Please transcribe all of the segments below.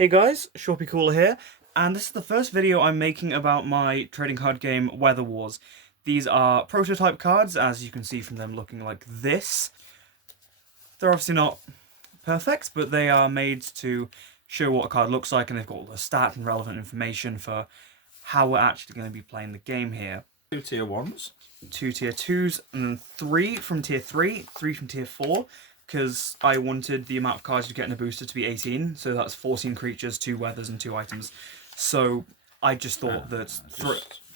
Hey guys, Shorpy Cooler here, and this is the first video I'm making about my trading card game Weather Wars. These are prototype cards, as you can see from them looking like this. They're obviously not perfect, but they are made to show what a card looks like, and they've got all the stat and relevant information for how we're actually going to be playing the game here. 2 tier 1s. 2 tier 2s, and then 3 from tier 3, 3 from tier 4. Because I wanted the amount of cards you get in a booster to be 18, so that's 14 creatures, 2 weathers, and 2 items. So I just thought that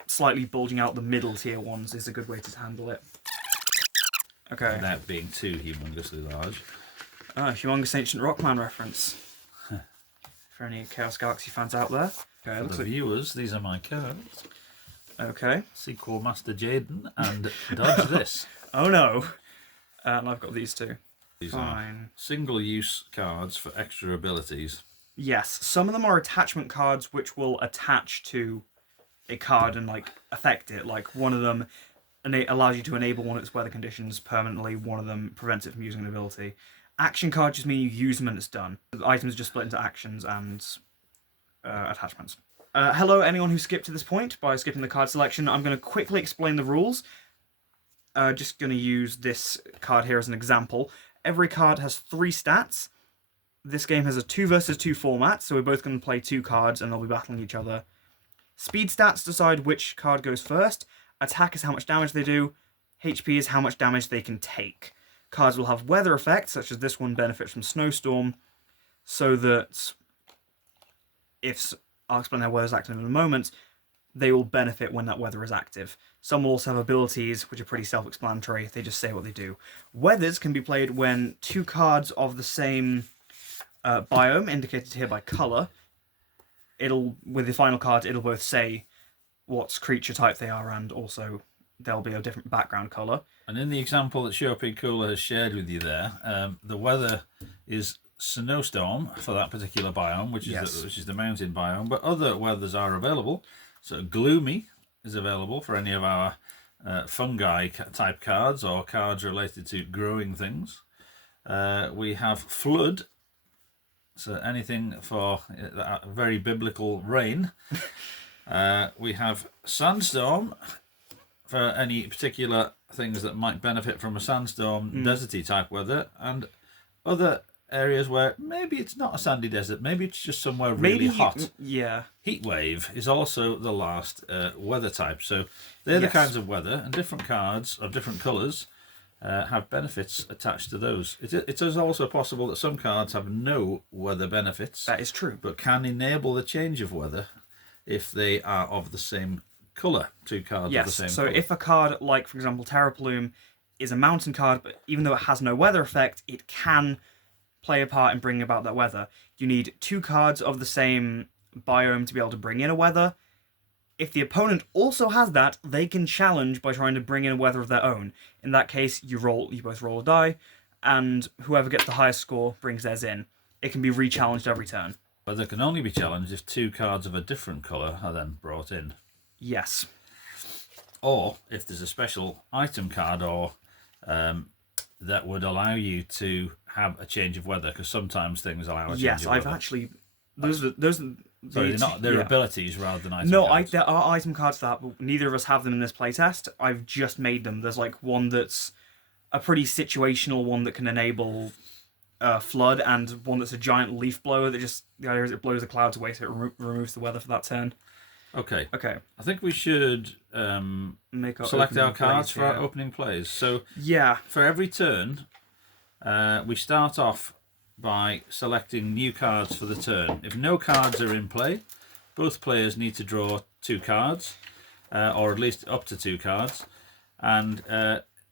slightly bulging out the middle tier ones is a good way to handle it. Okay. Without being too humongously large. Humongous Ancient Rockman reference. For any Chaos Galaxy fans out there. Okay, For the viewers, these are my cards. Okay. Sequel Master Jaden and Dodge This. Oh no. And I've got these two. These Fine. are single-use cards for extra abilities. Yes, some of them are attachment cards which will attach to a card and like affect it. Like one of them allows you to enable one of its weather conditions permanently. One of them prevents it from using an ability. Action cards just mean you use them and it's done. The items are just split into actions and attachments. Hello, anyone who skipped to this point by skipping the card selection. I'm going to quickly explain the rules. Just going to use this card here as an example. Every card has 3 stats. This game has a 2 versus 2 format, so we're both going to play 2 cards and they'll be battling each other. Speed stats decide which card goes first. Attack is how much damage they do. HP is how much damage they can take. Cards will have weather effects, such as this one benefits from Snowstorm, so that I'll explain how weather is active in a moment, they will benefit when that weather is active. Some will also have abilities, which are pretty self-explanatory. They just say what they do. Weathers can be played when 2 cards of the same biome, indicated here by colour, with the final card, it'll both say what creature type they are, and also there'll be a different background colour. And in the example that Shorpy Cooler has shared with you there, the weather is Snowstorm for that particular biome, which is the mountain biome, but other weathers are available. So Gloomy is available for any of our fungi type cards or cards related to growing things. We have Flood, so anything for very biblical rain. We have Sandstorm for any particular things that might benefit from a sandstorm, deserty type weather, and other areas where maybe it's not a sandy desert, maybe it's just somewhere really hot. Yeah. Heat wave is also the last weather type. So they're the kinds of weather, and different cards of different colours have benefits attached to those. It is also possible that some cards have no weather benefits. That is true. But can enable the change of weather if they are of the same colour. 2 cards of the same colour. So if a card, like for example Terra Plume, is a mountain card, but even though it has no weather effect, it can play a part in bringing about that weather. You need 2 cards of the same biome to be able to bring in a weather. If the opponent also has that, they can challenge by trying to bring in a weather of their own. In that case, you both roll a die, and whoever gets the highest score brings theirs in. It can be re-challenged every turn. Weather can only be challenged if 2 cards of a different colour are then brought in. Yes. Or if there's a special item card or that would allow you to have a change of weather, because sometimes things allow a change of weather. Yes, I've actually... They're abilities rather than item cards. There are item cards for that, but neither of us have them in this playtest. I've just made them. There's like one that's a pretty situational one that can enable flood, and one that's a giant leaf blower that just... The idea is it blows the clouds away, so it removes the weather for that turn. Okay. Okay. I think we should select our cards for our opening plays. So yeah, for every turn, we start off by selecting new cards for the turn. If no cards are in play, both players need to draw 2 cards, or at least up to 2 cards. And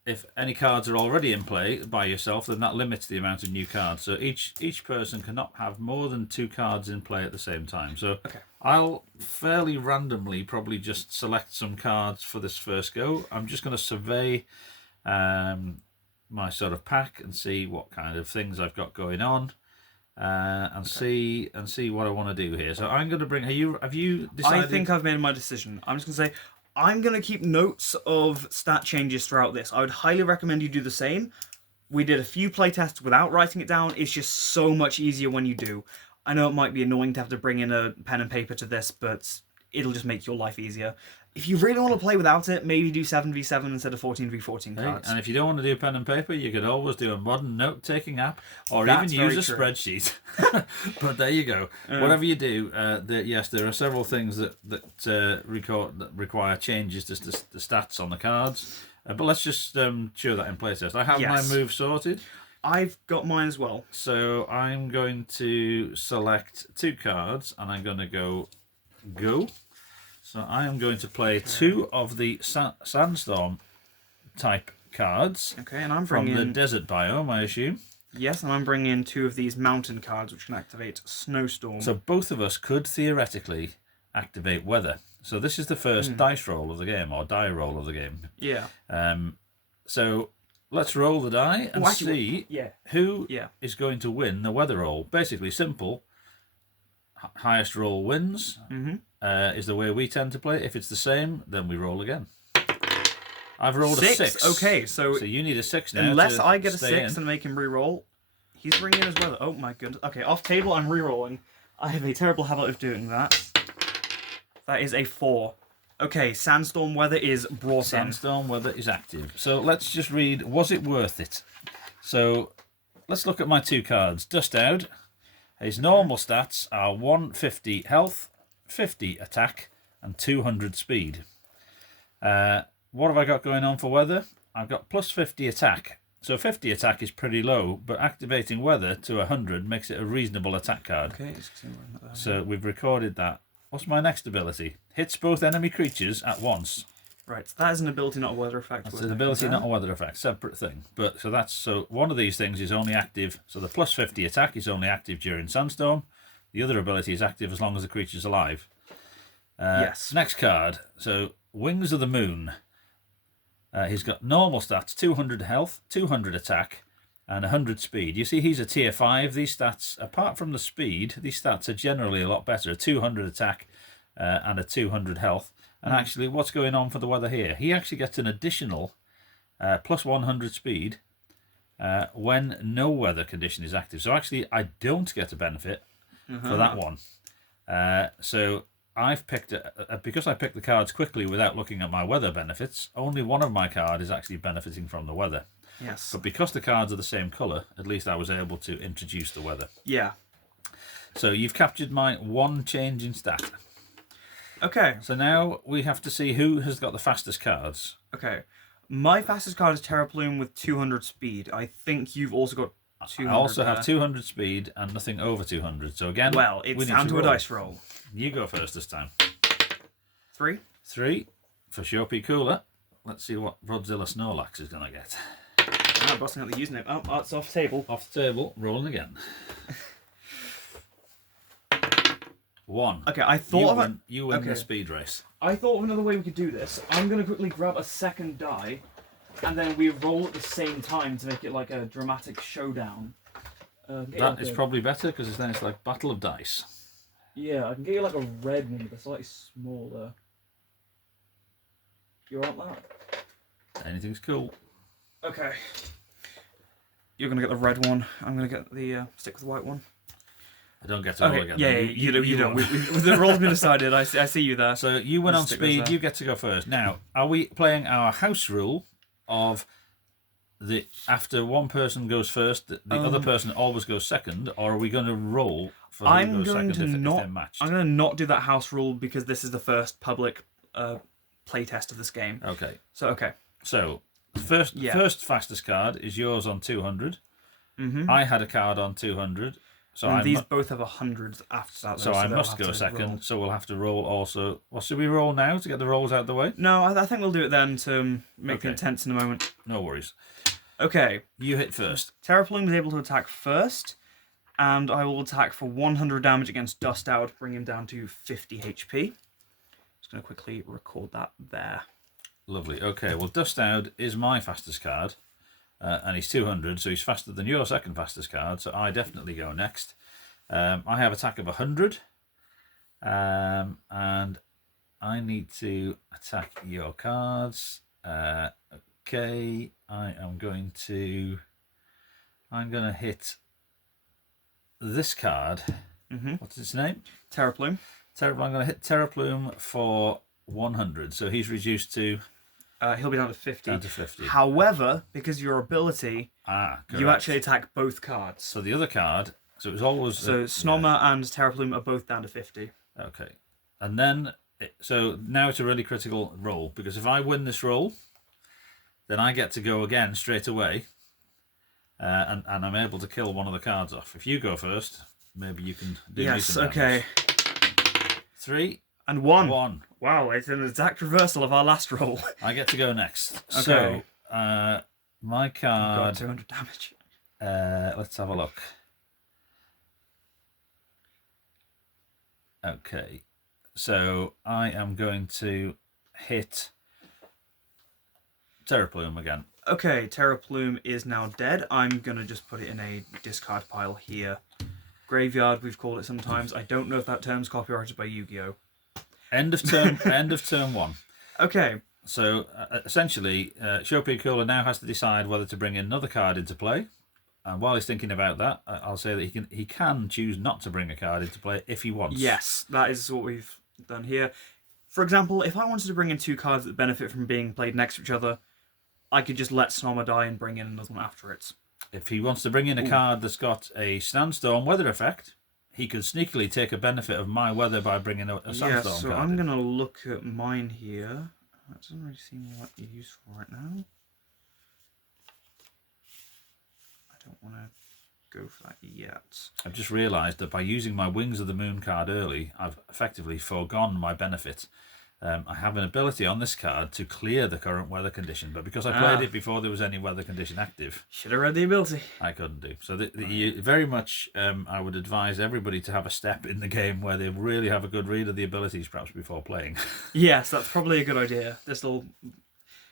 if any cards are already in play by yourself, then that limits the amount of new cards. So each person cannot have more than 2 cards in play at the same time. So I'll fairly randomly probably just select some cards for this first go. I'm just going to survey my sort of pack and see what kind of things I've got going on, and see what I want to do here. So I'm going to bring. Have you decided? I think I've made my decision. I'm just going to say I'm going to keep notes of stat changes throughout this. I would highly recommend you do the same. We did a few playtests without writing it down. It's just so much easier when you do. I know it might be annoying to have to bring in a pen and paper to this, but it'll just make your life easier. If you really want to play without it, maybe do 7v7 instead of 14v14 cards. And if you don't want to do pen and paper, you could always do a modern note-taking app, or That's even use a very true. spreadsheet. But there you go. Whatever you do, yes, there are several things that require changes to the stats on the cards. But let's just show that in playtest. I have my move sorted. I've got mine as well. So I'm going to select 2 cards, and I'm going to go. So I am going to play 2 of the sandstorm type cards. Okay, and I'm from bringing the desert biome, I assume. Yes, and I'm bringing in 2 of these mountain cards, which can activate snowstorm. So both of us could theoretically activate weather. So this is the first dice roll of the game, or die roll of the game. Yeah. So let's roll the die and see who is going to win the weather roll. Basically, simple. Highest roll wins. Is the way we tend to play. If it's the same, then we roll again. I've rolled a 6. Okay, so you need a 6 now. Unless I get a 6 and make him re-roll, he's bringing in his weather. Oh my goodness. Okay, off table, I'm re-rolling. I have a terrible habit of doing that. That is a 4. Okay, sandstorm weather is brought Sandstorm weather is active. So let's just read, was it worth it? So let's look at my 2 cards. Dust Out. His normal stats are 150 health, 50 attack, and 200 speed. What have I got going on for weather? I've got plus 50 attack. So 50 attack is pretty low, but activating weather to 100 makes it a reasonable attack card. Okay, so we've recorded that. What's my next ability? Hits both enemy creatures at once. Right, so that is an ability, not a weather effect. That's an ability, not a weather effect. Separate thing. But so one of these things is only active. So the plus 50 attack is only active during sandstorm. The other ability is active as long as the creature's alive. Yes. Next card. So Wings of the Moon. He's got normal stats, 200 health, 200 attack, and 100 speed. You see, he's a tier 5. These stats, apart from the speed, these stats are generally a lot better. A 200 attack and a 200 health. And actually, what's going on for the weather here? He actually gets an additional plus 100 speed when no weather condition is active. So actually, I don't get a benefit for that one. So I've picked because I picked the cards quickly without looking at my weather benefits. Only one of my cards is actually benefiting from the weather. Yes. But because the cards are the same colour, at least I was able to introduce the weather. Yeah. So you've captured my 1 change in stat. Okay. So now we have to see who has got the fastest cards. Okay. My fastest card is Terra Plume with 200 speed. I think you've also got 200. I also have 200 speed and nothing over 200. So again, well, it's down to a dice roll. You go first this time. 3. 3 for Shopee Cooler. Let's see what Rodzilla Snorlax is going to get. I'm busting out the username. Oh, it's off table. Off the table, rolling again. 1. Okay, I thought you win the speed race. I thought of another way we could do this. I'm going to quickly grab a second die, and then we roll at the same time to make it like a dramatic showdown. That is probably better because then it's like Battle of Dice. Yeah, I can get you like a red one that's slightly smaller. You want that? Anything's cool. Okay. You're going to get the red one. I'm going to get the stick with the white one. I don't get to roll again. Yeah, you don't. The roll's been decided. I see you there. So you went on speed. You get to go first. Now, are we playing our house rule of after one person goes first, the other person always goes second, or are we going to roll for who goes second if they're matched? I'm going to not do that house rule because this is the first public playtest of this game. Okay. So first fastest card is yours on 200. Mm-hmm. I had a card on 200. So these both have 100s after that. So I must go second. Roll. So we'll have to roll also. Well, should we roll now to get the rolls out of the way? No, I think we'll do it then to make the intents in a moment. No worries. Okay. You hit first. Terra Plume is able to attack first, and I will attack for 100 damage against Dust Out, bring him down to 50 HP. Just going to quickly record that there. Lovely. Okay, well, Dust Out is my fastest card. And he's 200, so he's faster than your second fastest card, so I definitely go next. I have attack of 100, and I need to attack your cards. Okay, I'm going to hit this card What's its name? Terraplume. I'm going to hit Terraplume for 100. So he's reduced to... He'll be down to 50. Down to 50. However, because of your ability, correct. you actually attack both cards. So the other card... So it was always... So Snommer and Terraplume are both down to 50. Okay. And then... So now it's a really critical roll, because if I win this roll, then I get to go again straight away, and I'm able to kill one of the cards off. If you go first, maybe you can do me some damage. Okay. 3 and 1. 1. Wow, it's an exact reversal of our last roll. I get to go next. Okay. So, my card... Got 200 damage. Let's have a look. Okay. So I am going to hit Terraplume again. Okay, Terraplume is now dead. I'm going to just put it in a discard pile here. Graveyard, we've called it sometimes. I don't know if that term's copyrighted by Yu-Gi-Oh! End of turn 1. Okay. So essentially, Shopi Kula now has to decide whether to bring another card into play. And while he's thinking about that, I'll say that he can choose not to bring a card into play if he wants. Yes, that is what we've done here. For example, if I wanted to bring in 2 cards that benefit from being played next to each other, I could just let Snommer die and bring in another one after it. If he wants to bring in a card that's got a Sandstorm weather effect, he could sneakily take a benefit of my weather by bringing a Sandstorm card. So I'm going to look at mine here. That doesn't really seem what you're useful right now. I don't want to go for that yet. I've just realised that by using my Wings of the Moon card early, I've effectively foregone my benefit. I have an ability on this card to clear the current weather condition, but because I played it before there was any weather condition active, should have read the ability. I couldn't do. So very much I would advise everybody to have a step in the game where they really have a good read of the abilities perhaps before playing. Yes, that's probably a good idea. It'll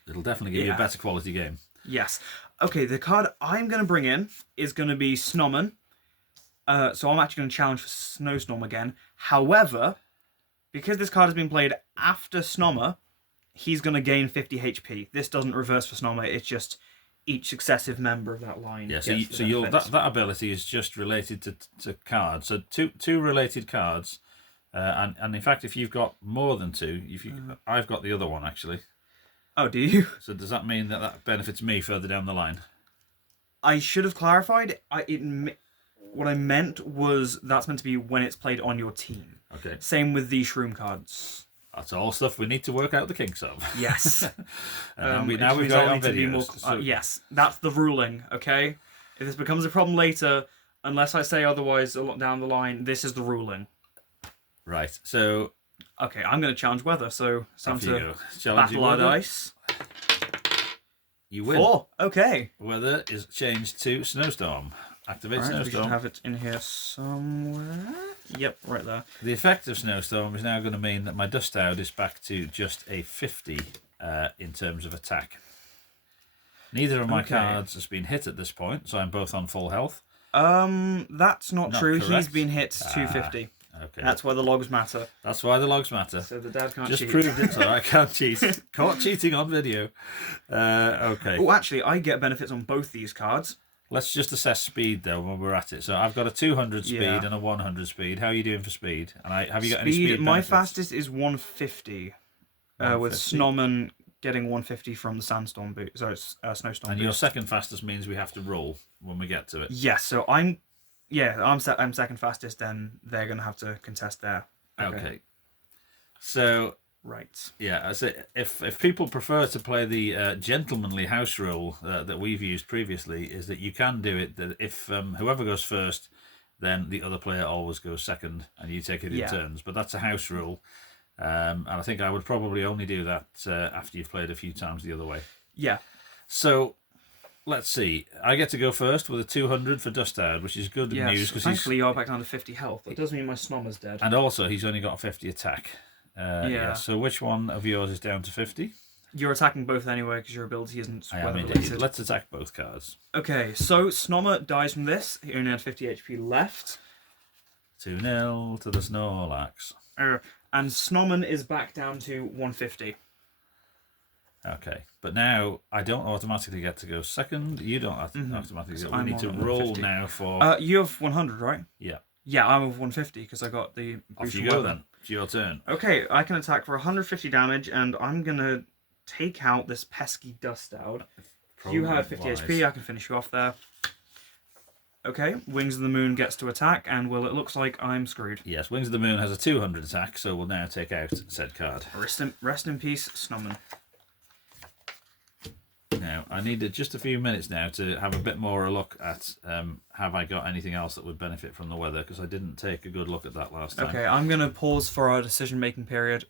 definitely give you a better quality game. Yes. Okay, the card I'm going to bring in is going to be Snommen. So I'm actually going to challenge for Snowstorm again. However, because this card has been played after Snommer, he's going to gain 50 HP. This doesn't reverse for Snommer, it's just each successive member of that line. Yeah, so that ability is just related to cards. So two related cards, and in fact, if you've got more than 2, I've got the other one actually. Oh, do you? So does that mean that benefits me further down the line? I should have clarified. What I meant was that's meant to be when it's played on your team. Okay. Same with the Shroom cards. That's all stuff we need to work out the kinks of. Yes. Now we've got it on videos. Yes, that's the ruling, okay? If this becomes a problem later, unless I say otherwise a lot down the line, this is the ruling. Right, so... Okay, I'm going to challenge weather, so it's time to battle our dice. You win. 4, okay. Weather is changed to Snowstorm. Activate Snowstorm. We should have it in here somewhere. Yep, right there. The effect of Snowstorm is now going to mean that my Dust Out is back to just a 50 in terms of attack. Neither of my cards has been hit at this point, so I'm both on full health. That's not true. Correct. He's been hit 250. Okay. That's why the logs matter. That's why the logs matter. So the dad can't just cheat. Proved it, so I can't cheat. Caught cheating on video. Okay. Oh, actually, I get benefits on both these cards. Let's just assess speed though when we're at it. So I've got a 200 speed and a 100 speed. How are you doing for speed? And have you got any speed? My benefits? fastest is 150. With Snommen getting 150 from the Sandstorm boot. So it's Snowstorm. And boost. your second fastest means we have to roll when we get to it. Yes. So I'm second fastest. Then they're gonna have to contest there. Okay. So. Right. Yeah, so if people prefer to play the gentlemanly house rule that we've used previously, is that you can do it that if whoever goes first, then the other player always goes second, and you take it in turns. But that's a house rule, and I think I would probably only do that after you've played a few times the other way. Yeah. So let's see. I get to go first with a 200 for Dust Out, which is good news because thankfully you're back down to 50 health. That does mean my Snommer's dead. And also he's only got a 50 attack. So which one of yours is down to 50? You're attacking both anyway because your ability isn't weather indeed. related. Let's attack both cards. Okay, so Snommer dies from this. He only had 50 HP left. 2-0 to the Snorlax. And Snommen is back down to 150. Okay, but now I don't automatically get to go second. You don't automatically. So we need to roll now for. You have 100, right? Yeah. Yeah, I'm with 150 because I got the Off boost you from go weather. then. It's your turn. Okay, I can attack for 150 damage, and I'm gonna take out this pesky dust out. You had 50 HP. I can finish you off there. Okay, Wings of the Moon gets to attack, and well, it looks like I'm screwed. Yes, Wings of the Moon has a 200 attack, so we'll now take out said card. Rest in peace, Snowman. Now, I needed just a few minutes now to have a bit more a look at have I got anything else that would benefit from the weather, because I didn't take a good look at that last time. Okay, I'm going to pause for our decision-making period.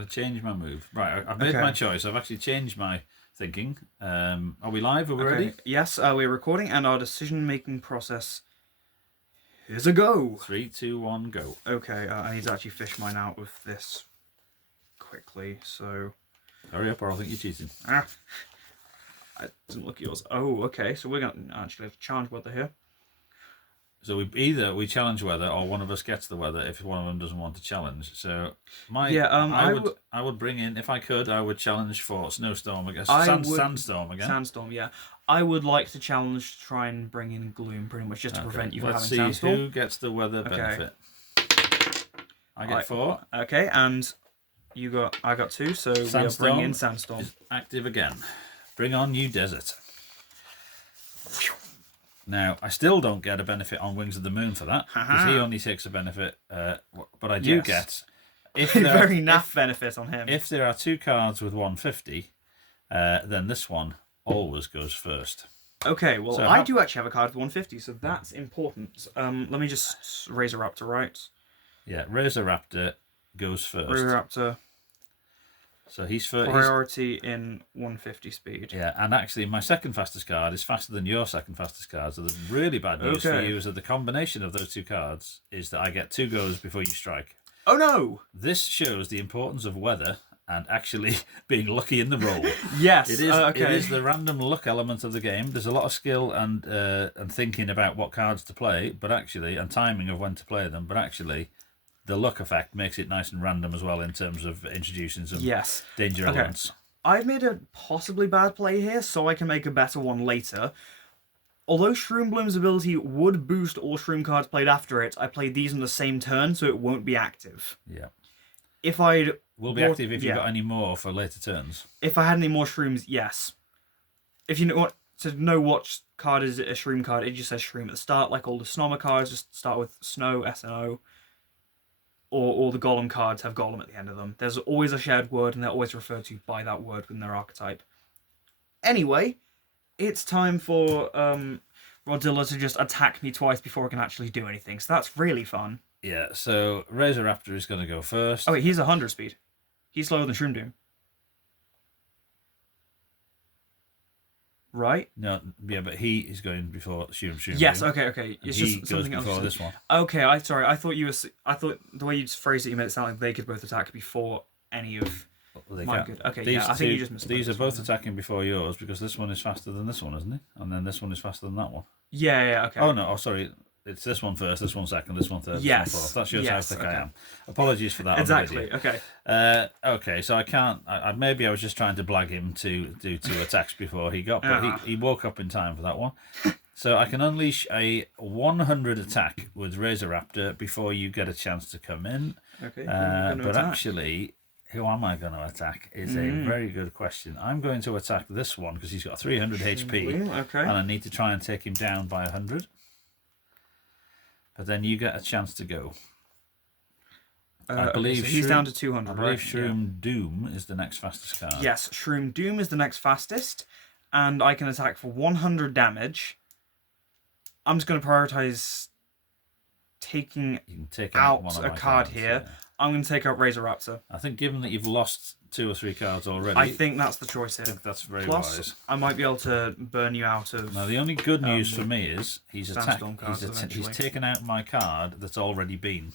I changed my move. Right, I've made my choice. I've actually changed my thinking. Are we live? Are we ready? Yes, we're recording, and our decision-making process is a go. 3, 2, 1, go. Okay, I need to actually fish mine out with this quickly, so... Hurry up or I'll think you're cheating. I didn't look at yours. Oh, okay, so we're going to actually have to challenge weather here. So either we challenge weather, or one of us gets the weather if one of them doesn't want to challenge. So I would bring in, if I could, I would challenge for snowstorm again, sandstorm again. Sandstorm, yeah. I would like to challenge to try and bring in gloom, pretty much just to prevent you from having sandstorm. Let's see who gets the weather benefit. I get 4. Okay, and I got 2, so we are bringing in sandstorm. Is active again. Bring on you desert. Now, I still don't get a benefit on Wings of the Moon for that, because he only takes a benefit, but I do get... Very naff benefit on him. If there are 2 cards with 150, then this one always goes first. Okay, well, so I do actually have a card with 150, so that's important. Let me just Razor Raptor, right? Yeah, Razor Raptor goes first. Razor Raptor. So he's first. Priority in 150 speed. Yeah, and actually my second fastest card is faster than your second fastest card. So the really bad news for you is that the combination of those 2 cards is that I get 2 goes before you strike. Oh no! This shows the importance of weather and actually being lucky in the roll. Yes, it is. It is the random luck element of the game. There's a lot of skill and thinking about what cards to play, but actually, and timing of when to play them. But actually, the luck effect makes it nice and random as well in terms of introducing some danger elements. I've made a possibly bad play here, so I can make a better one later. Although Shroom Bloom's ability would boost all Shroom cards played after it, I played these on the same turn, so it won't be active. Yeah. If I'd... Will be active if you've got any more for later turns. If I had any more Shrooms, yes. If you know what card is a Shroom card, it just says Shroom at the start, like all the Snommer cards just start with Snow, SNO. Or all the Golem cards have Golem at the end of them. There's always a shared word, and they're always referred to by that word within their archetype. Anyway, it's time for Rodilla to just attack me twice before I can actually do anything. So that's really fun. Yeah, so Razor Raptor is going to go first. Oh wait, he's 100 speed. He's slower than Shroom Doom. Right? No, yeah, but he is going before Shroom Doom. Yes, okay. It's he just something goes before else. This one. Okay, I thought the way you phrased it, you made it sound like they could both attack before any of my good. Okay, I think you just missed. These are both attacking before yours because this one is faster than this one, isn't it? And then this one is faster than that one. Yeah, okay. Oh no, sorry. It's this one first, this one second, this one third, yes. this one fourth. That shows how thick I am. Apologies for that. Exactly. Okay. Okay, so I can't. Maybe I was just trying to blag him to do 2 attacks before he got, but he woke up in time for that one. So I can unleash a 100 attack with Razor Raptor before you get a chance to come in. Okay. But actually, who am I going to attack is a very good question. I'm going to attack this one because he's got 300 HP, and I need to try and take him down by 100. But then you get a chance to go. I believe so he's down to 200. I believe Shroom Doom is the next fastest card. Yes, Shroom Doom is the next fastest, and I can attack for 100 damage. I'm just going to prioritize taking out a card here. Yeah. I'm going to take out Razor Raptor. I think given that you've lost 2 or 3 cards already, I think that's the choice here. I think that's very Plus, wise. I might be able to burn you out of... Now, the only good news for me is he's he's taken out my card that's already been.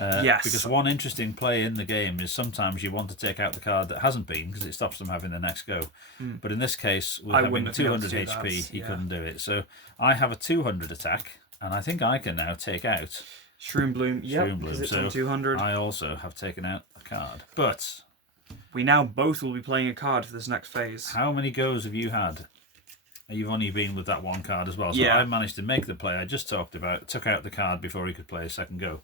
Yes. Because one interesting play in the game is sometimes you want to take out the card that hasn't been because it stops them having the next go. But in this case, with having 200 HP, he couldn't do it. So I have a 200 attack, and I think I can now take out... Shroom Bloom, because it's on 200. I also have taken out a card. But... we now both will be playing a card for this next phase. How many goes have you had You've only been with that one card as well. So Yeah. I managed to make the play I just talked about, took out the card before he could play a second go.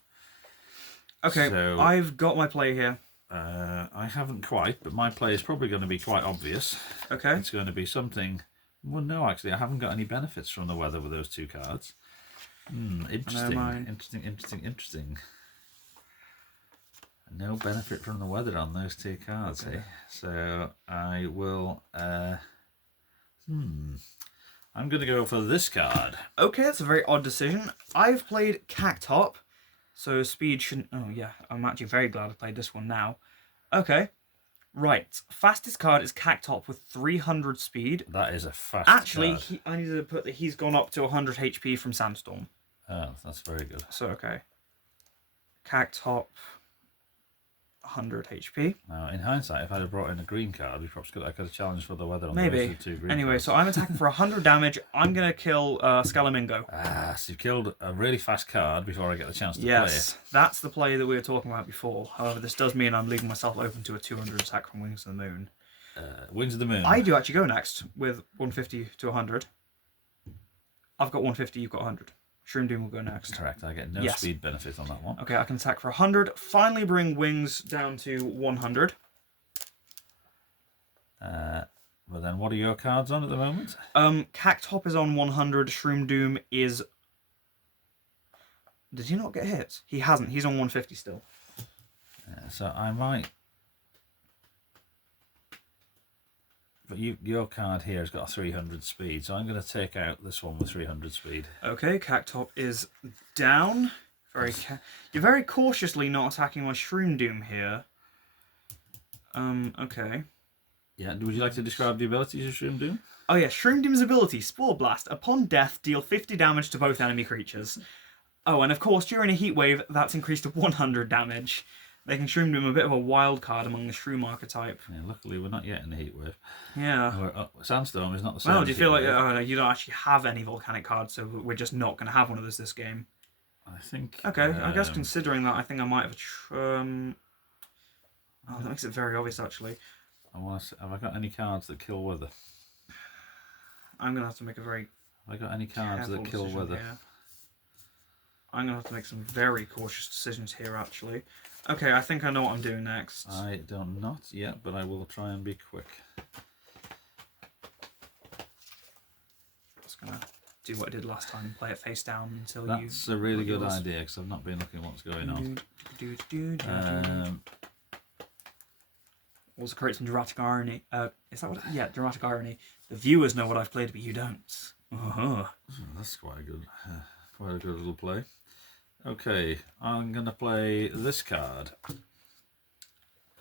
Okay, So, I've got my play here. I haven't quite, but my play is probably going to be quite obvious. Okay. It's going to be something... Well, no, actually, I haven't got any benefits from the weather with those 2 cards. Interesting. No benefit from the weather on those 2 cards, okay. So I will... I'm going to go for this card. Okay, that's a very odd decision. I've played Cactop, so speed shouldn't... Oh, yeah, I'm actually very glad I played this one now. Okay, right. Fastest card is Cactop with 300 speed. That is a fast Actually, card. I needed to put that he's gone up to 100 HP from Sandstorm. Oh, that's very good. So, okay. Cactop, 100 HP. Now, in hindsight, if I'd have brought in a green card, we probably could have challenged for the weather on Maybe. the 2 green Anyway, cards. so I'm attacking for 100 damage. I'm going to kill Scalamingo. So you killed a really fast card before I get the chance to play Yes, it. that's the play that we were talking about before. However, this does mean I'm leaving myself open to a 200 attack from Wings of the Moon. Wings of the Moon. I do actually go next with 150 to 100. I've got 150, you've got 100. Shroom Doom will go next. Correct, I get no Yes. speed benefit on that one. Okay, I can attack for 100. Finally bring Wings down to 100. Well then, what are your cards on at the moment? Cactop is on 100. Shroom Doom is... Did he not get hit? He hasn't. He's on 150 still. So I might... But your card here has got a 300 speed, so I'm going to take out this one with 300 speed. Okay, Cactop is down. You're very cautiously not attacking my Shroom Doom here. Okay. Yeah, would you like to describe the abilities of Shroom Doom? Oh yeah, Shroom Doom's ability, Spore Blast. Upon death, deal 50 damage to both enemy creatures. Oh, and of course, during a heat wave, that's increased to 100 damage. Making Shroom Doom a bit of a wild card among the Shroom archetype. Yeah, luckily we're not yet in the heat wave. Yeah. Sandstorm is not the same. Well, do you feel like wave. you don't actually have any volcanic cards, so we're just not going to have one of those this game? I think... Okay, I guess considering that, I think I might have oh, that makes it very obvious, actually. Have I got any cards that kill weather? I'm going to have to make a very Have I got any cards that kill weather? Here. I'm going to have to make some very cautious decisions here, actually. Okay, I think I know what I'm doing next. I don't not yet, but I will try and be quick. Just going to do what I did last time and play it face down until That's a really good idea, because I've not been looking what's going on. Also create some dramatic irony. Is that what? Yeah, dramatic irony. The viewers know what I've played, but you don't. That's quite a good little play. Okay, I'm gonna play this card.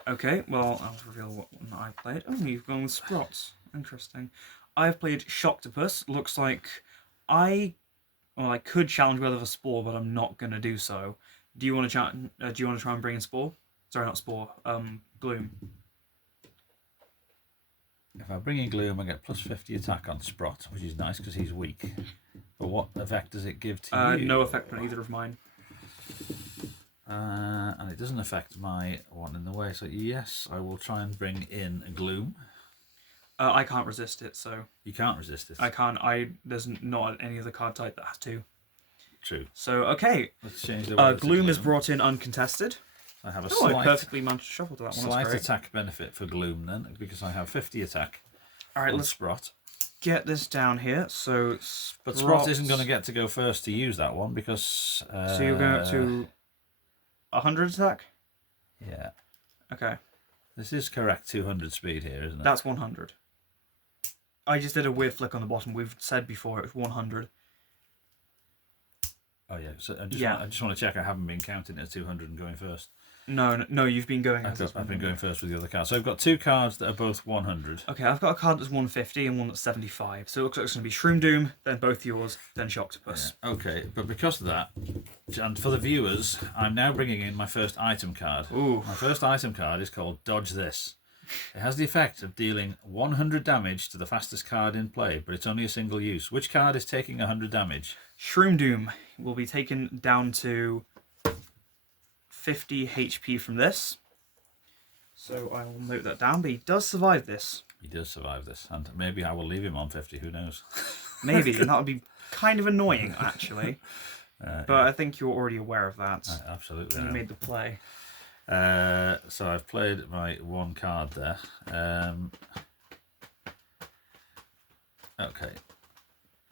Okay, well I'll reveal what one I played. Oh, you've gone with Sprots. Interesting. I've played Shocktopus. Looks like I could challenge Weather for Spore, but I'm not gonna do so. Do you want to try and bring in Spore? Sorry, not Spore. Gloom. If I bring in Gloom, I get plus 50 attack on Sprott, which is nice because he's weak. But what effect does it give to you? No effect on either of mine. And it doesn't affect my one in the way. So yes, I will try and bring in Gloom. I can't resist it, so... You can't resist it. I can't. There's not any other card type that has to. True. So, okay. Let's change the Gloom is brought in uncontested. I have a I perfectly managed to shuffle to that one. Slight attack benefit for Gloom then, because I have 50 attack. All right, let's Sprott. Get this down here. So, but Sprott isn't going to get to go first to use that one because. So you're going up to 100 attack. Yeah. Okay. This is correct 200 speed here, isn't it? That's 100. I just did a weird flick on the bottom. We've said before it was 100. Oh yeah. So I just want to check I haven't been counting it at 200 and going first. No, you've been going. I've been going first with the other cards. So I've got 2 cards that are both 100. Okay, I've got a card that's 150 and one that's 75. So it looks like it's going to be Shroom Doom, then both yours, then Shocktopus. Yeah. Okay, but because of that, and for the viewers, I'm now bringing in my first item card. Ooh. My first item card is called Dodge This. It has the effect of dealing 100 damage to the fastest card in play, but it's only a single use. Which card is taking 100 damage? Shroom Doom will be taken down to 50 HP from this. So I will note that down, but he does survive this. He does survive this, and maybe I will leave him on 50. Who knows? Maybe, and that would be kind of annoying, actually. But Yeah. I think you're already aware of that. Absolutely. You made the play. So I've played my one card there. Okay.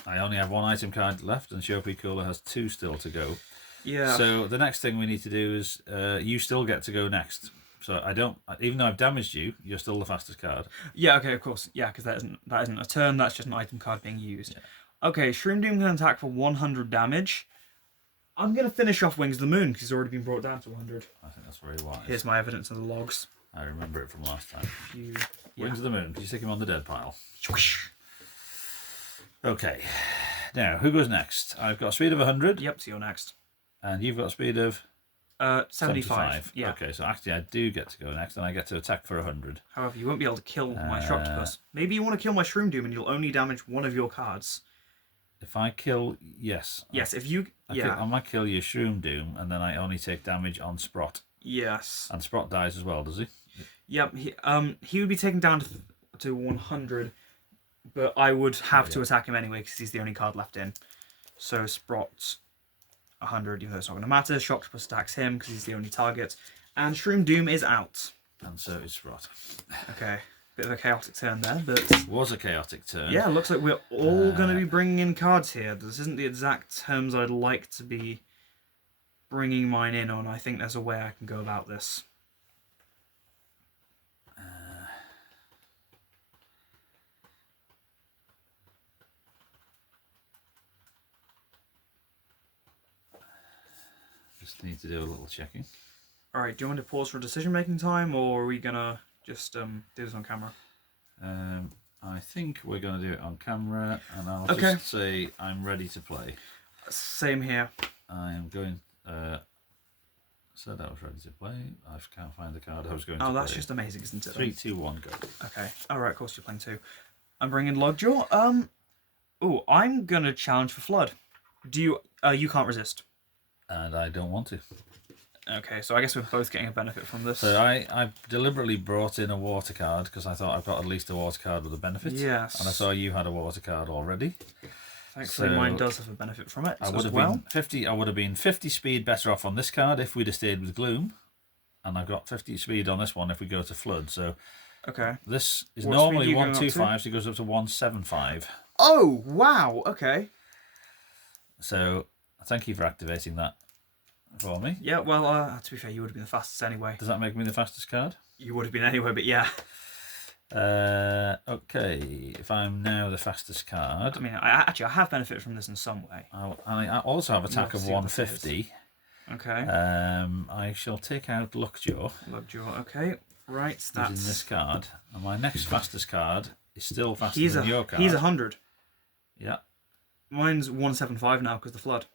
I only have one item card left, and Shopi Cooler has 2 still to go. Yeah. So the next thing we need to do is you still get to go next. So I don't, even though I've damaged you, you're still the fastest card. Yeah. Okay. Of course. Yeah, because that isn't a turn. That's just an item card being used. Yeah. Okay. Shroom Doom can attack for 100 damage. I'm gonna finish off Wings of the Moon because he's already been brought down to 100. I think that's very wise. Here's my evidence in the logs. I remember it from last time. Wings of the Moon. Can you stick him on the dead pile? Okay. Now, who goes next? I've got a speed of 100. Yep. So you're next. And you've got a speed of 75. Yeah. Okay, so actually I do get to go next, and I get to attack for 100. However, you won't be able to kill my Shrocktopus. Maybe you want to kill my Shroom Doom, and you'll only damage one of your cards. If I kill, yes. Yes. If you, I might kill your Shroom Doom, and then I only take damage on Sprott. Yes. And Sprott dies as well, does he? Yep. He would be taken down to 100, but I would have to attack him anyway because he's the only card left in. So Sprott 100, even though it's not going to matter. Shrocktopus attacks him because he's the only target, and Shroom Doom is out. And so is Sprott. Okay. Bit of a chaotic turn there, but Was a chaotic turn. yeah, looks like we're all going to be bringing in cards here. This isn't the exact terms I'd like to be bringing mine in on. I think there's a way I can go about this. Just need to do a little checking. All right, do you want to pause for decision-making time, or are we going to just do this on camera? I think we're going to do it on camera, and I'll Okay. just say I'm ready to play. Same here. I am going. Said I was ready to play. I can't find the card I was going to play. Oh, that's just amazing, isn't it? 3, 2, 1, go. Okay. All right. Of course, you're playing 2. I'm bringing Lockjaw. Oh, I'm gonna challenge for Flood. Do you? You can't resist. And I don't want to. Okay, so I guess we're both getting a benefit from this. So I've deliberately brought in a water card because I thought I've got at least a water card with a benefit. Yes. And I saw you had a water card already. Thankfully, So mine does have a benefit from it I would as have well. been 50. I would have been 50 speed better off on this card if we'd have stayed with Gloom, and I've got 50 speed on this one if we go to Flood. So Okay. this is What speed normally are you going up to? 125, so it goes up to 175. Oh wow! Okay. So thank you for activating that for me. Yeah. Well, to be fair, you would have been the fastest anyway. Does that make me the fastest card? You would have been anyway, but yeah. Okay, if I'm now the fastest card, I mean, I have benefited from this in some way. I also have attack of see what this 150. Okay. I shall take out Lockjaw Lockjaw. Okay. Right. using That's. this card, and my next fastest card is still faster He's than your card. He's 100. Yeah. Mine's 175 now because the Flood.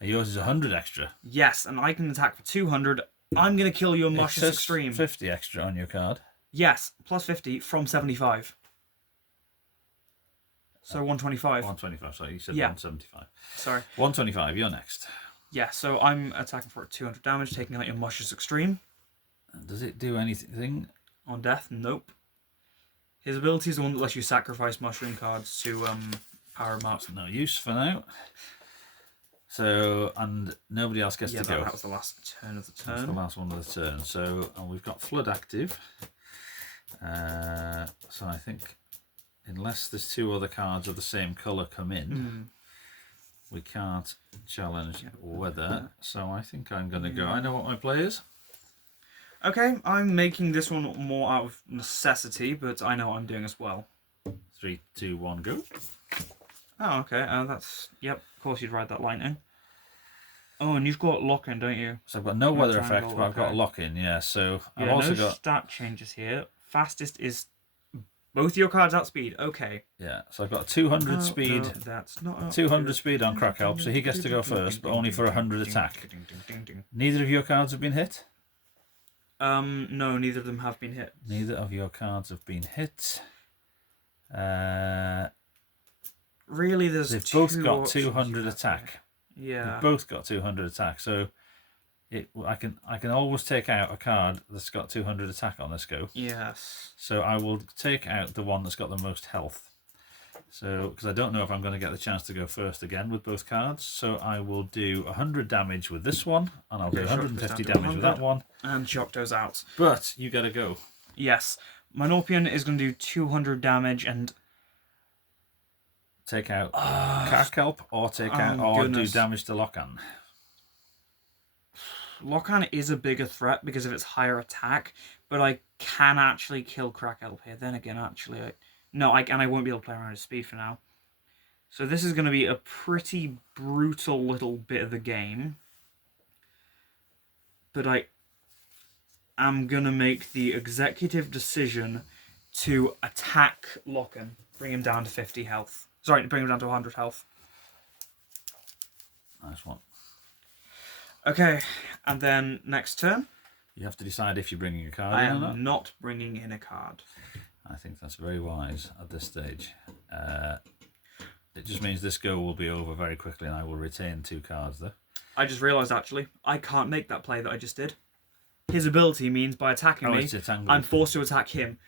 Yours is 100 extra. Yes, and I can attack for 200. I'm gonna kill your It Luscious says Extreme. 50 extra on your card. Yes, plus 50 from 75. So 125. 125, sorry, you said Yeah. 175. Sorry. 125, you're next. Yeah, so I'm attacking for 200 damage, taking out your Luscious Extreme. Does it do anything? On death, nope. His ability is the one that lets you sacrifice mushroom cards to power him up. No use for now. So, and nobody else gets Yeah, to go. that was the last turn of the That's the turn. last one of the turn. So, and we've got Flood active. So I think, unless there's 2 other cards of the same colour come in, we can't challenge weather. So I think I'm going to go. I know what my play is. Okay, I'm making this one more out of necessity, but I know what I'm doing as well. 3, 2, 1, go. Oh, okay. That's... Yep, of course you'd ride that lightning. Oh, and you've got lock-in, don't you? So I've got no weather triangle, effect, but I've got okay. lock-in, yeah. So I've Yeah, also no got... stat changes here. Fastest is both your cards outspeed. Okay. Yeah, so I've got 200 No, speed... no, that's not 200 speed on Crack Help, so he gets to go first, but only for 100 attack. Neither of your cards have been hit? No, neither of them have been hit. Neither of your cards have been hit. Really, there's They've two both got options 200 you have attack. here. Yeah. They've both got 200 attack, so I can always take out a card that's got 200 attack on this go. Yes. So I will take out the one that's got the most health. So, because I don't know if I'm going to get the chance to go first again with both cards, so I will do 100 damage with this one, and I'll do 150 damage with that one. And Shock goes out. But you got to go. Yes. Minorpion is going to do 200 damage and take out Karkelp or do damage to Lokan. Lokan is a bigger threat because of its higher attack, but I can actually kill Krakelp here. Then again, actually, I won't be able to play around his speed for now. So this is going to be a pretty brutal little bit of the game. But I am going to make the executive decision to attack Lokan. Bring him down to 50 health. Sorry, bring him down to 100 health. Nice one. Okay, and then next turn. You have to decide if you're bringing a card I in or not. am not bringing in a card. I think that's very wise at this stage. It just means this go will be over very quickly and I will retain 2 cards there. I just realised, actually, I can't make that play that I just did. His ability means by attacking me, I'm forced to attack him.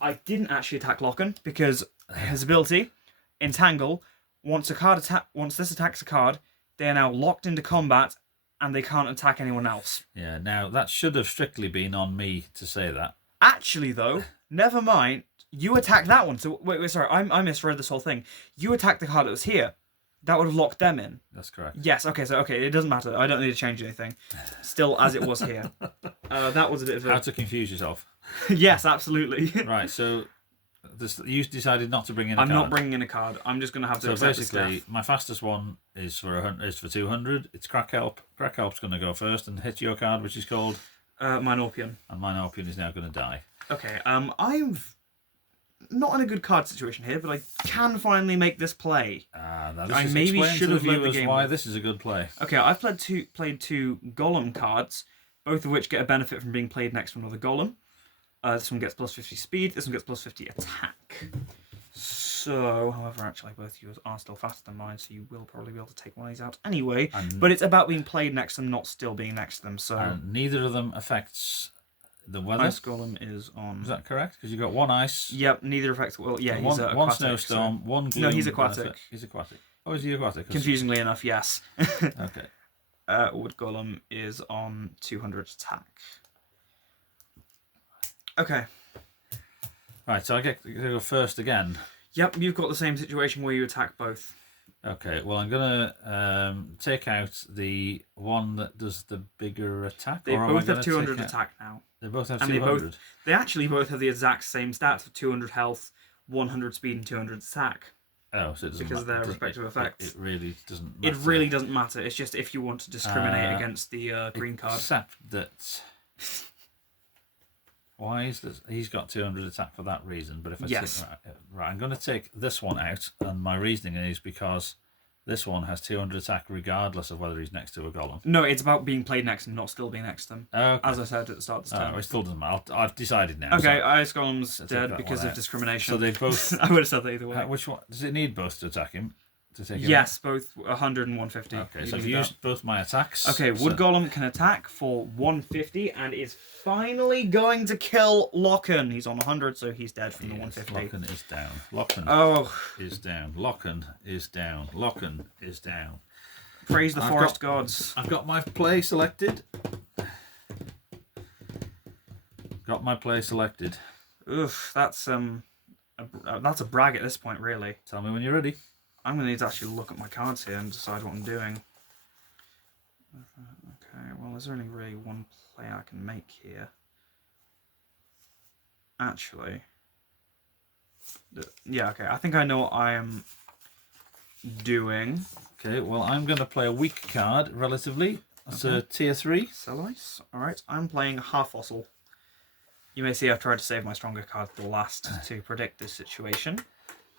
I didn't actually attack Loken because his ability, Entangle, once this attacks a card, they are now locked into combat and they can't attack anyone else. Yeah, now that should have strictly been on me to say that. Actually, though, never mind. You attacked that one. So wait, sorry, I misread this whole thing. You attacked the card that was here. That would have locked them in. That's correct. Yes. Okay. So it doesn't matter. I don't need to change anything. Still as it was here. That was a bit of How to confuse yourself. Yes, absolutely. Right. So you decided not to bring in a card. I'm not bringing bringing in a card. I'm just going to have to. So accept basically, my fastest one is for 200. It's Krakelp. Krakelp's going to go first and hit your card, which is called Minorpion. And Minorpion is now going to die. Okay. I'm not in a good card situation here, but I can finally make this play. Now I maybe should have led the game. Why this is a good play. Okay, I've played two Golem cards, both of which get a benefit from being played next to another Golem. This one gets plus 50 speed, this one gets plus 50 attack. So, however, actually, both of yours are still faster than mine, so you will probably be able to take one of these out anyway. But it's about being played next to them, not still being next to them. So and neither of them affects the weather. Ice Golem is on. Is that correct? Because you've got one ice. Yep, neither affects. Well, yeah, so he's aquatic. One snowstorm, one gloom. No, he's aquatic. Benefit. He's aquatic. Oh, is he aquatic? Confusingly enough, yes. Okay. Wood Golem is on 200 attack. Okay. Right, so I get to go first again. Yep, you've got the same situation where you attack both. Okay, well, I'm going to take out the one that does the bigger attack. They both have 200 attack now. They both have and 200? They actually both have the exact same stats of 200 health, 100 speed, and 200 attack. Oh, so it doesn't because of their respective effects. It really doesn't matter. It really doesn't matter. It's just if you want to discriminate against the green card. Except that... Why is this? He's got 200 attack for that reason, but if I yes. Right, I'm going to take this one out, and my reasoning is because this one has 200 attack regardless of whether he's next to a golem. No, it's about being played next to them, not still being next to them. Okay. As I said at the start of this turn. It still doesn't matter. I've decided now. Okay, so Ice Golem's dead because of discrimination. So they both... I would have said that either way. Which one? Does it need both to attack him? To take him yes, both 100 and 150. Okay, so I've used both my attacks. Okay, Wood Golem can attack for 150 and is finally going to kill Loken. He's on 100, so he's dead from the 150. Loken is down. Loken is down. Loken is down. Loken is down. Praise the forest gods. I've got my play selected. Got my play selected. Oof, that's a brag at this point, really. Tell me when you're ready. I'm going to need to actually look at my cards here and decide what I'm doing. Okay, well, there's only really one play I can make here. Actually. Yeah, okay, I think I know what I am doing. Okay, well, I'm going to play a weak card, relatively. That's a tier 3. Cell Ice. Alright, I'm playing Half Fossil. You may see I've tried to save my stronger card for last to predict this situation.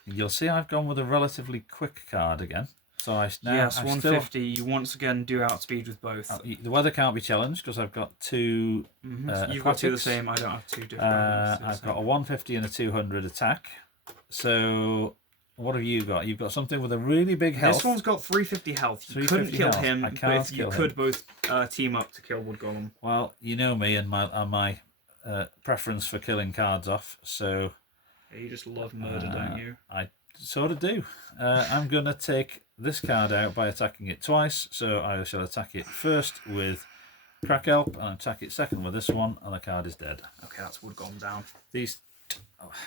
You'll see I've gone with a relatively quick card again. So yes, 150. You once again do outspeed with both. The weather can't be challenged because I've got two. You've got two the same. I don't have two different. I've got a 150 and a 200 attack. So What have you got? You've got something with a really big health. This one's got 350 health. You couldn't 350 kill health. him, I but can't if you kill could him. both team up to kill Wood Golem. Well, you know me and my preference for killing cards off, so Yeah, you just love murder, don't you? I sort of do. I'm going to take this card out by attacking it twice, so I shall attack it first with Crack Help, and attack it second with this one, and the card is dead. Okay, that's Wood Golem down. These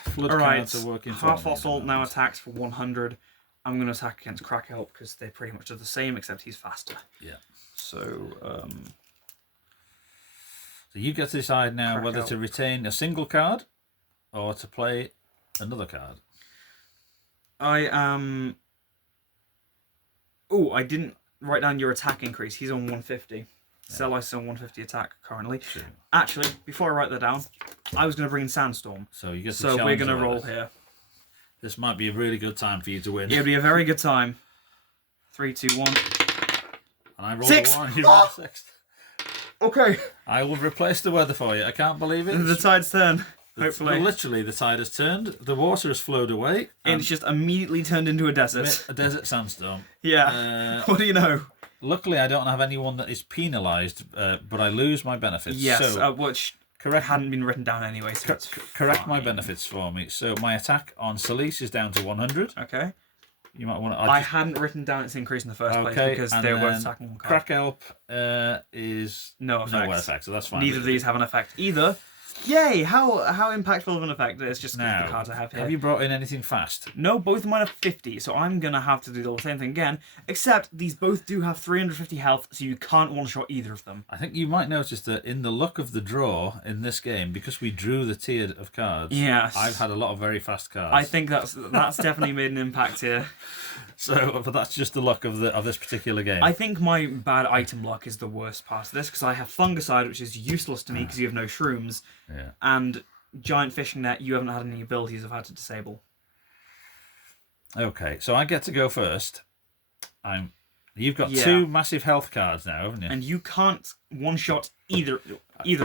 flood Alright, cards are working for Half me. Fossil now attacks for 100. I'm going to attack against Crack Help because they pretty much are the same, except he's faster. Yeah. So, So you get to decide now Crack whether Help. to retain a single card or to play another card. I am... Oh, I didn't write down your attack increase. He's on 150. Cell Ice is on 150 attack currently. Sure. Actually, before I write that down, I was going to bring in Sandstorm. So you get to So we're challenge going to the roll weather. here. This might be a really good time for you to win. It'll be a very good time. 3, 2, 1. And I rolled 6. a 1, you rolled a 6. Okay. I will replace the weather for you. I can't believe it. The tide's turn. Hopefully. Literally, the tide has turned. The water has flowed away. And it's just immediately turned into a desert. a desert sandstorm. Yeah. What do you know? Luckily, I don't have anyone that is penalised, but I lose my benefits. Yes, So, which correct, hadn't been written down anyway, so it's correct my fine. benefits for me. So my attack on Solis is down to 100. Okay. You might want to... I hadn't written down its increase in the first place Okay, because and they were both then attacking one card. Crack Help is No no effects. effect, so that's fine. Neither of these have an effect either. Yay! How impactful of an effect? It's just Now, the cards I have here. have you brought in anything fast? No, both of mine are 50, so I'm going to have to do the same thing again, except these both do have 350 health, so you can't one-shot either of them. I think you might notice that in the luck of the draw in this game, because we drew the tiered of cards, Yes. I've had a lot of very fast cards. I think that's definitely made an impact here. So, but that's just the luck of this particular game. I think my bad item luck is the worst part of this, because I have Fungicide, which is useless to me because you have no shrooms, Yeah. and Giant Fishing Net, you haven't had any abilities I've had to disable. Okay, so I get to go first. You've got Yeah. 2 massive health cards now, haven't you? And you can't one-shot either of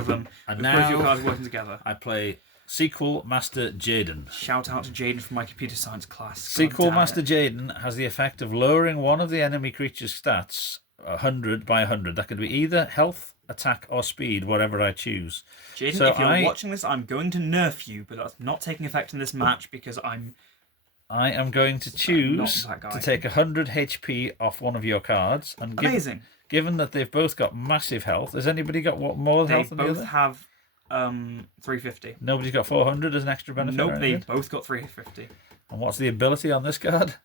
them And with both your now- cards working together. I play Sequel Master Jaden. Shout out to Jaden from my computer science class. God Sequel damn Master it. Jaden has the effect of lowering one of the enemy creature's stats 100 by 100. That can be either health, attack, or speed, whatever I choose. Jaden, So if you're I- watching this, I'm going to nerf you, but that's not taking effect in this match because I'm... I am going to choose that guy. to take 100 HP off one of your cards. And Amazing. Given that they've both got massive health, has anybody got more They health than the both other? have 350. Nobody's got 400 as an extra benefit? Nope, or they anything? both got 350. And what's the ability on this card?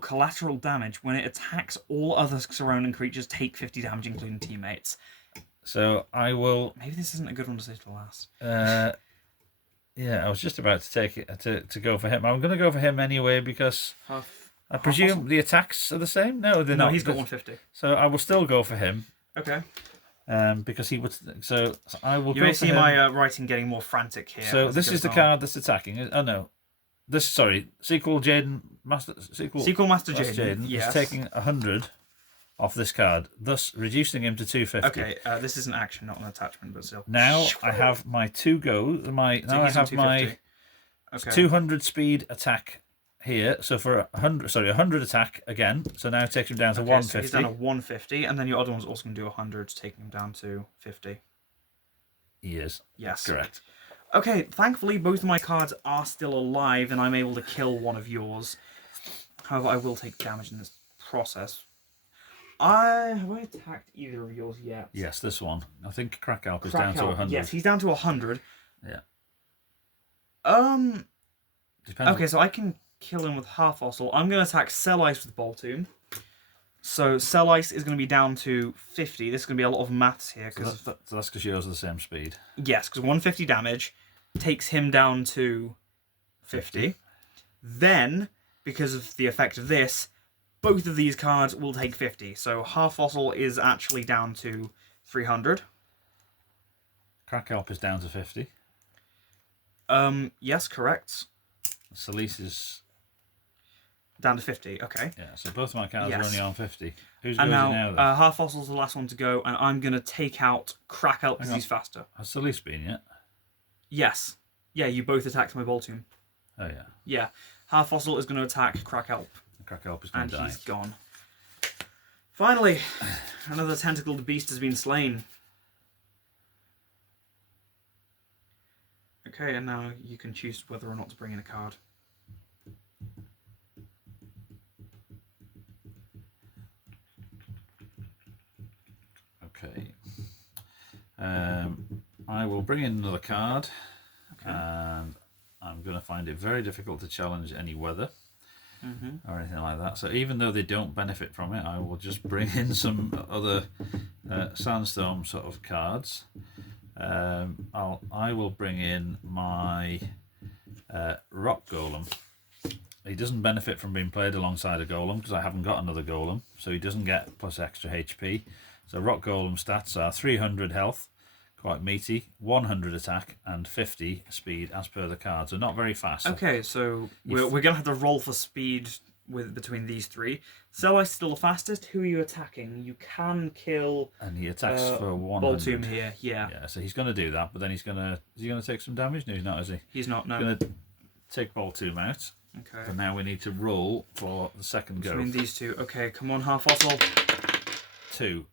Collateral damage. When it attacks, all other surrounding creatures take 50 damage, including teammates. So I will... Maybe this isn't a good one to save for last. Yeah, I was just about to take it to go for him. I'm going to go for him anyway because I presume the attacks are the same. No, they're No, not. he's got 150. So I will still go for him. Okay. Because he would. So I will. You go may for see him. my writing getting more frantic here. So as it this goes is the on. card that's attacking. Oh no, Sequel Jaden Master Sequel Master Jaden. is Yes. taking 100 off this card, thus reducing him to 250. Okay, this is an action, not an attachment, but still. Now I have my 2 goes. Now I he's on have my 250. Okay. 200 speed attack here. So for 100 attack again. So now it takes him down to Okay, 150. so he's down to 150, and then your other one's also going to do 100, taking him down to 50. He is. Yes. Correct. Okay, thankfully both of my cards are still alive, and I'm able to kill one of yours. However, I will take damage in this process. Have I attacked either of yours yet? Yes, this one. I think Crack Alp is Crack down to Help. 100. Yes, he's down to 100. Yeah. Okay, Depends. so I can kill him with half fossil. I'm going to attack Cell Ice with Boltoon. So Cell Ice is going to be down to 50. This is going to be a lot of maths here. So that's because yours are the same speed. Yes, because 150 damage takes him down to 50. Then, because of the effect of this, both of these cards will take 50. So half fossil is actually down to 300. Crack Alp is down to 50. Yes, correct. Solis is... Down to 50, okay. Yeah, so both of my cards are Yes. only on 50. Who's And goes now, now then? half fossil's the last one to go, and I'm going to take out Crack Help because Hang on. he's faster. Has Solis been yet? Yes. Yeah, you both attacked my Boltoon. Oh yeah. Yeah. Half Fossil is going to attack Krakelp. Krakelp is going And to die. he's gone. Finally, another tentacled beast has been slain. Okay, and now you can choose whether or not to bring in a card. Okay. I will bring in another card, and I'm going to find it very difficult to challenge any weather or anything like that. So even though they don't benefit from it, I will just bring in some other Sandstorm sort of cards. I will bring in my Rock Golem. He doesn't benefit from being played alongside a Golem because I haven't got another Golem, so he doesn't get plus extra HP. So Rock Golem stats are 300 health, quite meaty, 100 attack, and 50 speed as per the card. So not very fast. Okay, so we're going to have to roll for speed between these three. Cellite's still the fastest. Who are you attacking? You can kill... And he attacks for 100. Boltoom here, yeah. Yeah, so he's going to do that, but then he's going to... Is he going to take some damage? No, he's not, is he? He's not, no. He's going to take Boltoom out. Okay. But now we need to roll for the second go. Between these two. Okay, come on, Half Fossil. 2.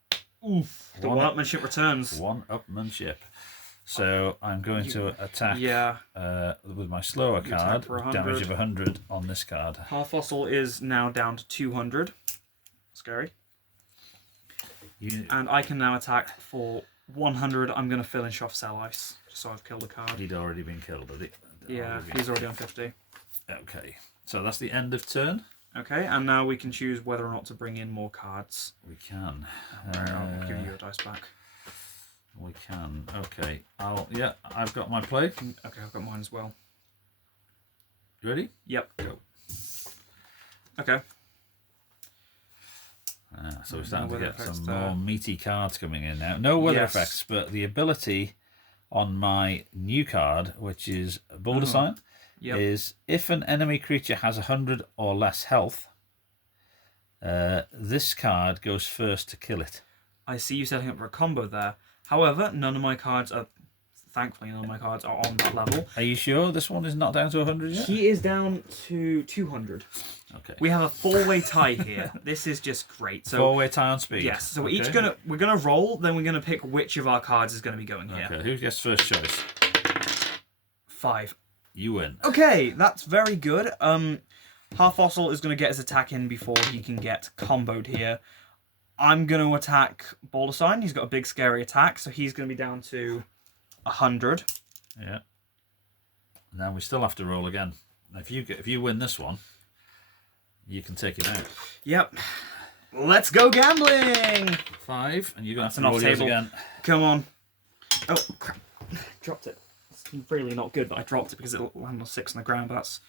Oof. The one-upmanship returns. One-upmanship. So I'm going to attack with my slower card, damage of 100 on this card. Half Fossil is now down to 200. Scary. And I can now attack for 100. I'm going to finish off Cell Ice, just so I've killed a card. He'd already been killed, had he? Yeah, he's already on 50. Okay, so that's the end of turn. Okay, and now we can choose whether or not to bring in more cards. We can. I'll give you your dice back. We can. Okay. I've got my play. Okay, I've got mine as well. You ready? Yep. Go. Okay. So we're starting to get some there. more meaty cards coming in now. No weather effects, but the ability on my new card, which is Boulder Sign, is if an enemy creature has 100 or less health, this card goes first to kill it. I see you setting up for a combo there. However, thankfully none of my cards are on that level. Are you sure this one is not down to 100 yet? He is down to 200. Okay. We have a four-way tie here. This is just great. So four-way tie on speed. Yes. So we're gonna roll, then we're gonna pick which of our cards is gonna be going here. Okay. Who gets first choice? 5. You win. Okay, that's very good. Half Fossil is gonna get his attack in before he can get comboed here. I'm going to attack Boulder Sign. He's got a big, scary attack, so he's going to be down to 100. Yeah. Now we still have to roll again. If you win this one, you can take it out. Yep. Let's go gambling! 5, and you're going to have to off roll yours table again. Come on. Oh, crap. Dropped it. It's really not good that I dropped it because it landed on 6 on the ground, but that's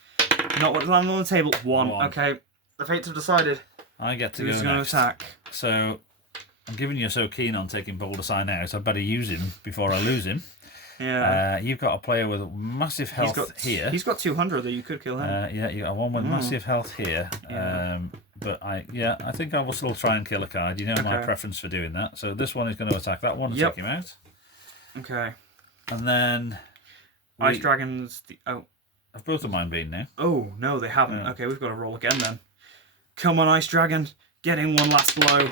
not what landed on the table. 1. Okay. The fates have decided. I get to Who's go going next. to attack? So, I'm giving you so keen on taking Boulder Sign out, I better use him before I lose him. Yeah. You've got a player with massive health here. He's got 200 that you could kill him. Yeah, you got one with massive health here. Yeah. But I think I will still try and kill a card. You know my preference for doing that. So this one is going to attack that one and take him out. Okay. And then Ice Dragons. Have both of mine been now? Oh no, they haven't. Okay, we've got to roll again then. Come on, Ice Dragon. Get in one last blow.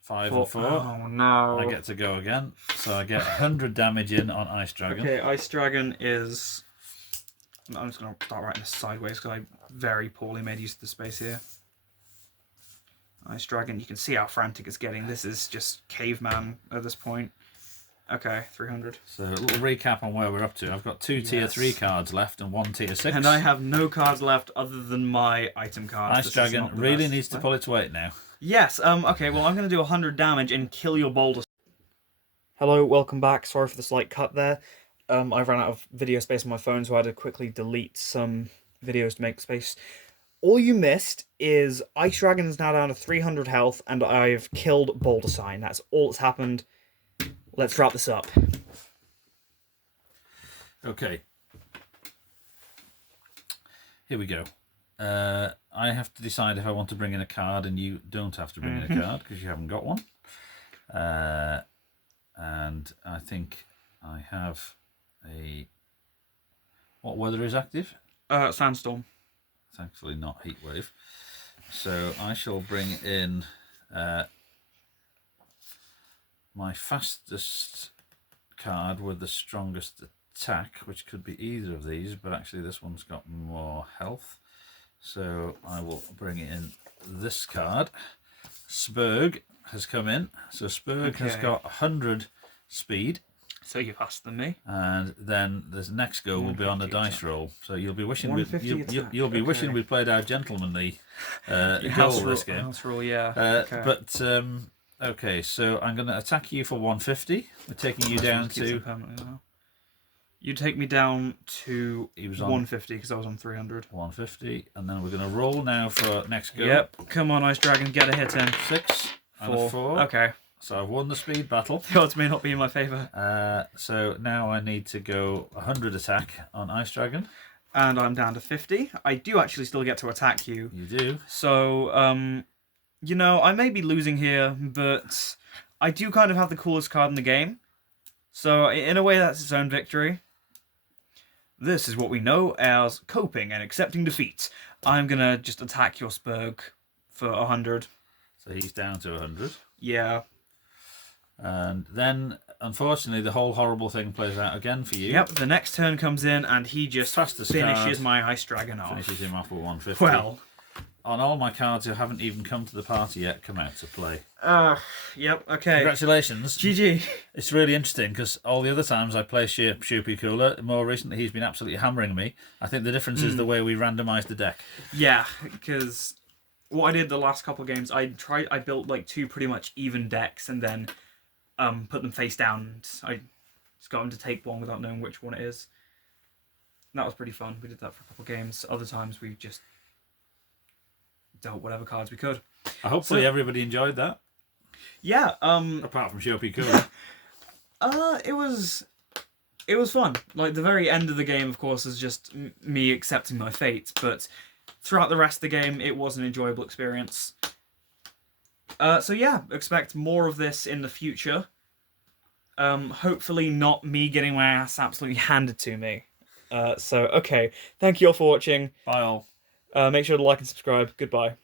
5 and 4. Oh no. I get to go again. So I get 100 damage in on Ice Dragon. Okay, Ice Dragon is... I'm just going to start writing this sideways because I very poorly made use of the space here. Ice Dragon, you can see how frantic it's getting. This is just caveman at this point. Okay, 300. So a little recap on where we're up to. I've got 2 tier 3 cards left and 1 tier 6. And I have no cards left other than my item cards. Ice Dragon really needs to pull its weight now. Yes, okay, well I'm going to do 100 damage and kill your boulder. Hello, welcome back. Sorry for the slight cut there. I ran out of video space on my phone, so I had to quickly delete some videos to make space. All you missed is Ice Dragon is now down to 300 health, and I've killed Boulder Sign. That's all that's happened. Let's wrap this up. Okay. Here we go. I have to decide if I want to bring in a card, and you don't have to bring in a card because you haven't got one. And I think I have a... What weather is active? Sandstorm. Thankfully not Heatwave. So I shall bring in my fastest card with the strongest attack, which could be either of these, but actually this one's got more health. So I will bring in this card. Spurg has come in. So Spurg has got 100 speed. So you're faster than me. And then the next go will be on the dice roll. So you'll be wishing you'll be okay. wishing we played our gentlemanly goal this game. House rule, yeah. Okay. But okay, so I'm going to attack you for 150. We're taking you down to. You take me down to 150 because I was on 300. 150, and then we're going to roll now for next go. Yep. Come on, Ice Dragon, get a hit in. 6 and a 4. Okay. So I've won the speed battle. The odds may not be in my favour. So now I need to go 100 attack on Ice Dragon. And I'm down to 50. I do actually still get to attack you. You do. So, you know, I may be losing here, but I do kind of have the coolest card in the game. So, in a way, that's its own victory. This is what we know as coping and accepting defeat. I'm going to just attack your Spurg for 100. So he's down to 100. Yeah. And then, unfortunately, the whole horrible thing plays out again for you. Yep, the next turn comes in and he just finishes my Ice Dragon off. Finishes him off with 150. Well. On all my cards who haven't even come to the party yet come out to play. Yep, okay. Congratulations. GG. It's really interesting because all the other times I play Shoopy Cooler, more recently he's been absolutely hammering me. I think the difference is the way we randomised the deck. Yeah, because what I did the last couple of games, I built like 2 pretty much even decks and then put them face down. I just got them to take one without knowing which one it is. And that was pretty fun. We did that for a couple of games. Other times we just dealt whatever cards we could. Hopefully everybody enjoyed that. Yeah. Apart from Shoopy Cooler. It was fun. Like the very end of the game, of course, is just me accepting my fate. But throughout the rest of the game, it was an enjoyable experience. So yeah, expect more of this in the future. Hopefully not me getting my ass absolutely handed to me. So okay, thank you all for watching. Bye all. Make sure to like and subscribe. Goodbye.